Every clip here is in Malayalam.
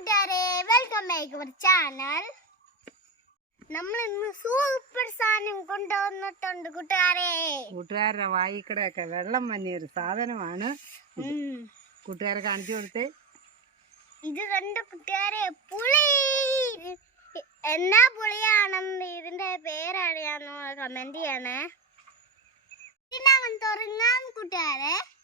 കൂട്ടുകാരെ വെൽക്കം ബാക്ക് അവർ ചാനൽ നമ്മൾ ഇന്ന് സൂപ്പർ സാധനം കൊണ്ടുവന്നിട്ടുണ്ട് കൂട്ടുകാരെ. കൂട്ടുകാരുടെ വായിക്കടയൊക്കെ വെള്ളം വന്നിയൊരു സാധനമാണ്. ഉം. കൂട്ടുകാരെ കാണിച്ചു കൊടുത്തേ. ഇത് കണ്ട കൂട്ടുകാരെ പുളി. എന്നാ പുളിയാണെന്ന് ഇതിന്റെ പേരറിയാന്ന് കമന്റ് ചെയ്യണേ. തുടങ്ങാം കൂട്ടുകാരെ.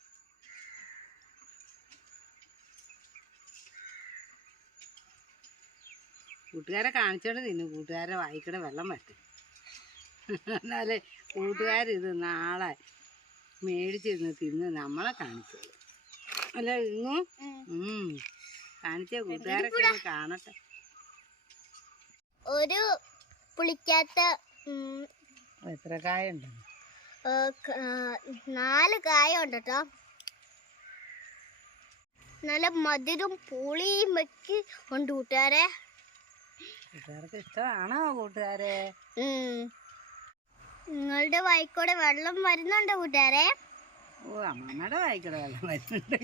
കൂട്ടുകാരെ കാണിച്ചോണ്ട് നിന്ന്. കൂട്ടുകാരെ വായിക്കട വെള്ളം വറ്റും എന്നാലേ കൂട്ടുകാരിത് നാളെ മേടിച്ചിരുന്ന് തിന്ന് നമ്മളെ കാണിച്ചോളൂ. അല്ല ഇന്നു കാണിച്ച കൂട്ടുകാരൊക്കെ കാണട്ടെ. ഒരു പുളിക്കാത്ത എത്ര കായുണ്ട്? ഉണ്ട് നാല് കായ ഉണ്ട് കേട്ടോ നല്ല മധുരം പുളിയും വെക്ക് ഉണ്ട് കൂട്ടുകാരെ. കൂട്ടുകാർക്ക് ഇഷ്ടമാണോ കൂട്ടുകാരെ? നിങ്ങളുടെ വായിക്കൂടെ വെള്ളം വരുന്നുണ്ട് കൂട്ടുകാരെ? ഓ അമ്മമ്മയുടെ വായിക്കൂടെ വെള്ളം വരുന്നുണ്ട്.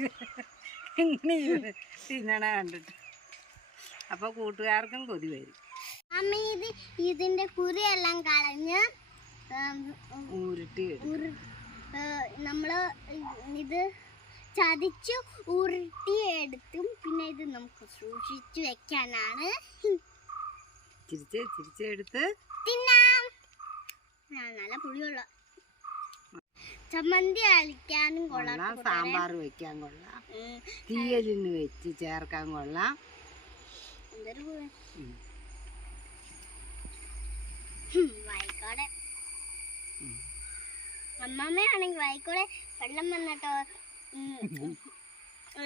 ഇങ്ങനെ തിന്നണ കണ്ടിട്ട്. അപ്പൊ കൂട്ടുകാർക്കും കൊതി വരും. അമ്മ ഇത് ഇതിന്റെ കുരിയെല്ലാം കളഞ്ഞ് ഉരുട്ടി നമ്മൾ ഇത് ചതിച്ച് ഉരുട്ടിയെടുത്തും പിന്നെ ഇത് നമുക്ക് സൂക്ഷിച്ചു വെക്കാനാണ് ചിരിച്ച് ചിരിച്ചെടുത്ത് തിന്നാം നല്ല പുളിയുള്ള ചമ്മന്തി അളിക്കാനും കൊള്ളാം സാമ്പാർ വെക്കാൻ കൊള്ളാം തീയലിന് വെച്ച് ചേർക്കാൻ കൊള്ളാം വായിക്കോടെ. അമ്മമ്മയാണെങ്കിൽ വായിക്കോടെ വെള്ളം വന്നിട്ടോ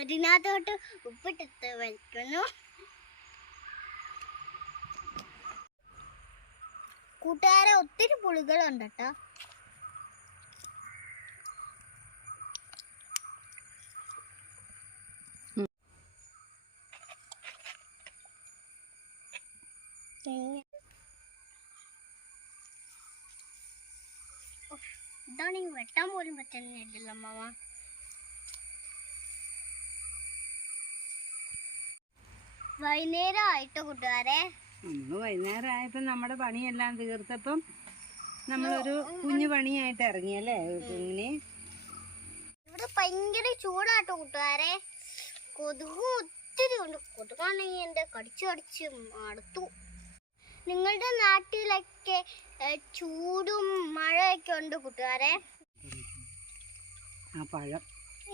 ഇതിനകത്തോട്ട് ഉപ്പിട്ടിട്ട് വയ്ക്കുന്നു കൂട്ടുകാരെ ഒത്തിരി പുളികളുണ്ട് കേട്ടോ ഇതാണെങ്കിൽ വെട്ടാൻ പോലും പറ്റുന്നില്ല അമ്മാവ. വൈകുന്നേരം ആയിട്ടോ കൂട്ടുകാരെ? നമ്മൾ വൈകുന്നേരം ആയപ്പോൾ നമ്മുടെ പണിയെല്ലാം തീർത്തപ്പം നമ്മളൊരു കുഞ്ഞു പണിയായിട്ട് ഇറങ്ങിയല്ലേ കുഞ്ഞിനെ? ഇവിടെ ഭയങ്കര ചൂടാട്ടോ കൂട്ടുകാരെ. കൊതുകും ഒത്തിരി ഉണ്ട്. കൊതുകാണെങ്കിൽ എന്റെ കടിച്ചു കടിച്ച് മടുത്തു. നിങ്ങളുടെ നാട്ടിലൊക്കെ ചൂടും മഴയൊക്കെ ഉണ്ട് കൂട്ടുകാരെ. ആ പഴം.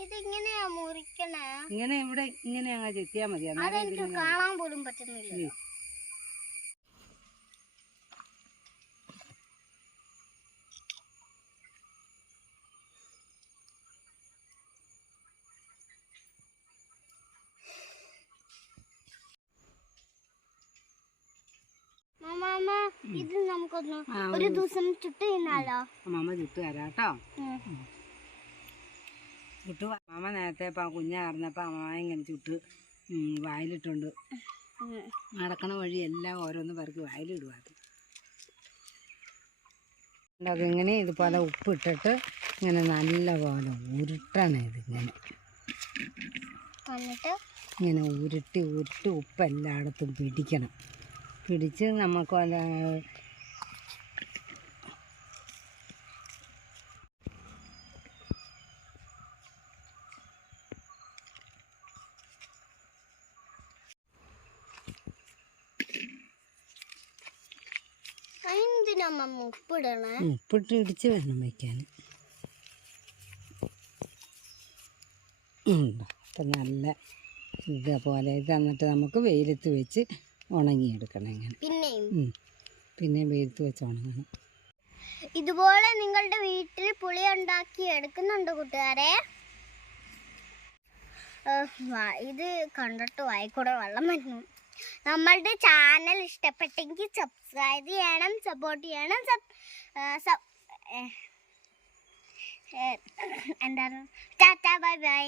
ഇതിങ്ങനെയാ മുറിക്കണേ? ഇങ്ങനെ ഇവിടെ ഇങ്ങനെ അങ്ങ് ചെത്തിയാ മതി. അതെനിക്ക് കാണാൻ പോലും പറ്റുന്നില്ല. ഇത് നമുക്കൊന്ന് ഒരു ദിവസം. ചുട്ട് തിന്നാലോ അമ്മമ്മ ചുട്ട് തരാം കേട്ടോ. ഉം. ചുട്ട്. അമ്മമ്മ നേരത്തെ ഇപ്പം കുഞ്ഞാർന്നപ്പോൾ അമ്മമ്മ ഇങ്ങനെ ചുട്ട് വായിലിട്ടുണ്ട്. നടക്കണ വഴി എല്ലാം ഓരോന്ന് പേർക്ക് വായിലിടുക അതിങ്ങനെ ഇതുപോലെ ഉപ്പിട്ടിട്ട് ഇങ്ങനെ നല്ല പോലെ ഉരുട്ടാണ് ഇതിങ്ങനെ. ഇങ്ങനെ ഉരുട്ടി ഉരുട്ടി ഉപ്പ് എല്ലായിടത്തും പിടിക്കണം. പിടിച്ച് നമുക്ക് ഉപ്പിട്ട് ഇടിച്ച് വേണം വയ്ക്കാൻ. അപ്പം നല്ല ഇതേപോലെ തന്നിട്ട് നമുക്ക് വെയിലത്ത് വെച്ച് ഉണങ്ങിയെടുക്കണം ഇങ്ങനെ. പിന്നെയും. പിന്നെ വെയിലത്ത് വെച്ച് ഉണങ്ങണം. ഇതുപോലെ നിങ്ങളുടെ വീട്ടിൽ പുളി ഉണ്ടാക്കി എടുക്കുന്നുണ്ട് കൂട്ടുകാരെ. ഇത് കണ്ടിട്ട് വായിക്കൂടെ വെള്ളം വരുന്നു നമ്മളുടെ ചാനൽ ഇഷ്ടപ്പെട്ടെങ്കിൽ സബ്സ്ക്രൈബ് ചെയ്യണം സപ്പോർട്ട് ചെയ്യണം സബ് സബ് എന്താണ് ടാറ്റ ബൈ ബൈ.